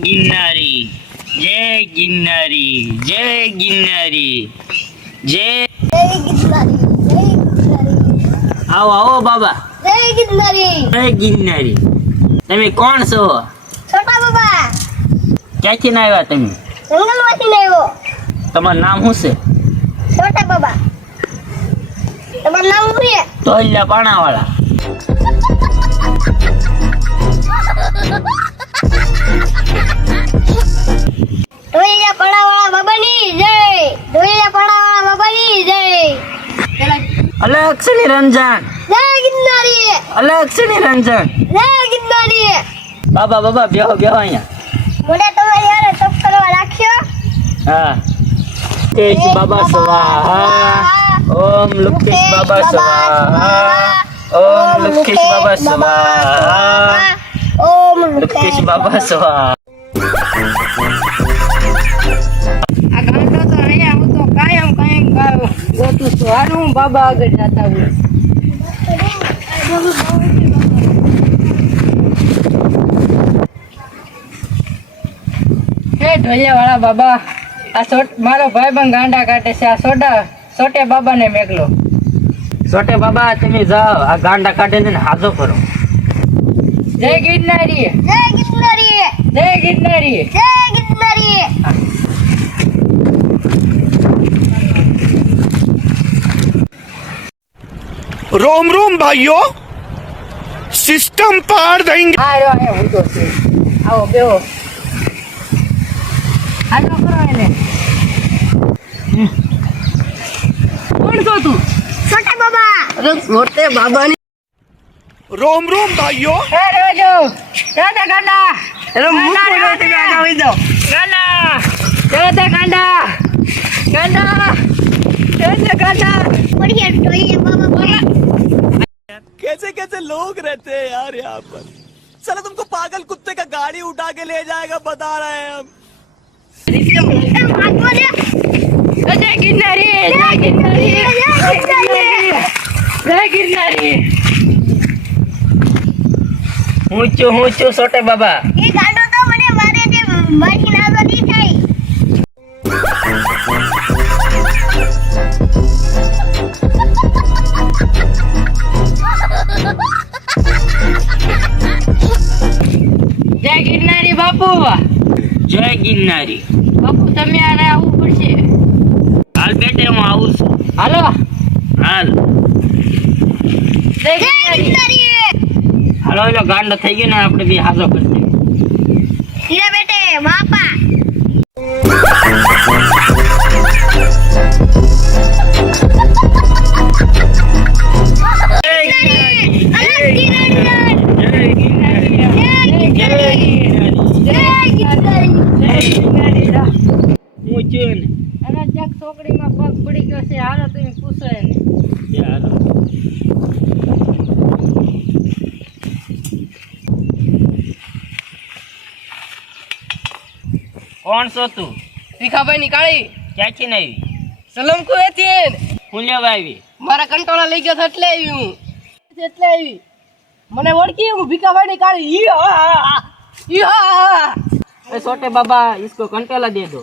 ગિન્નારી જય ગિન્નારી જય ગિન્નારી જય આવો આવો બાબા જય ગિન્નારી જય ગિન્નારી તમે કોણ છો છોટા બાબા ક્યાંથી આવ્યા તમે જંગલ માંથી આવ્યો તમારું નામ શું છે છોટા બાબા તમારું નામ શું છે તોલ્યા પાણા Alexa ni Ranjan. Lagi nari. Alexa ni Ranjan. Lagi nari. Baba baba biar biar aja. Mana tu ayah nak top kalau Alexa? Ah. Kes baba salah. Om lukis baba salah. Om lukis baba salah. Om lukis baba salah. ባኑ ባባ ገዳ ታው ሄ ዶያ ዋላ ባባ አሶት ማሮ ባይ ባንጋንዳ ካቴ ሲያ ሶዳ ሶቴ ባባ ነ ሜግሎ ሶቴ ባባ ትሚ ዛ አ ጋንዳ ካቴ ነን ሀዞ ፈሮ ጀ ጊናሪ ጀ ጊናሪ ጀ ጊናሪ ጀ रोम रोम भाइयों system पार देंगे आ रहे हैं हम तो से आओ बे हो आ करो इन्हें उड़ तो तू सटा बाबा रुक मोटे बाबा ने रोम रोम भाइयों आ रहे हो क्या करना अरे मुंह को लेते जाना इधर गंदा क्या करते गंदा गंदा कैसे कैसे लोग रहते हैं यार यहाँ पर चलो तुमको पागल कुत्ते का गाड़ी उठा के ले जाएगा बता रहे हैं हम बाबा ये तो मैंने मारे थे જય ગિરનારી બાપુ તમે આને આવું પડશે હાલ બેટે હું આવું છું હાલો હાલ જય ગિરનારી હાલો એટલે ગાંડો થઈ ગયો ને આપણે બી હાજર કરી દઈએ બેટે બાપા પૂછ્યો એને અને જક ટોકડીમાં પગ પડી ગયો છે હાલો તો એને પૂછો એને કે હાલો કોણ છો તું શિખાભાઈ નીકાળી ક્યાં છે નઈ સલમ કો હેથી હું લેવા આવી મારા કંટોળા લઈ ગયો એટલે આવી હું એટલે આવી મને ઓળખી હું ભીખાભાઈ ની કાળી ઈ હા ઈ હા છોટે બાબા ઇસકો કંટોલા દે દો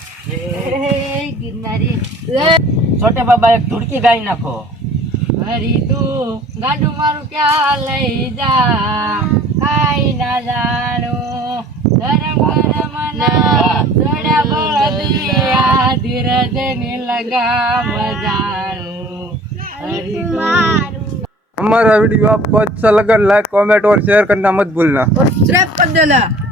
છોટે બાબા એક ધુડકી ગાઈ નાખો હરી તું ગાડુ મારું ક્યાં લઈ જા કઈ ના જાણું ધરમ ધરમ ના જોડ્યા બળદી આ ધીરજ ની લગામ જાણો હરી મારું અમારા વિડીયો આપકો લગન લાઈક કોમેન્ટ ઓર શેર કરતા મત ભૂલના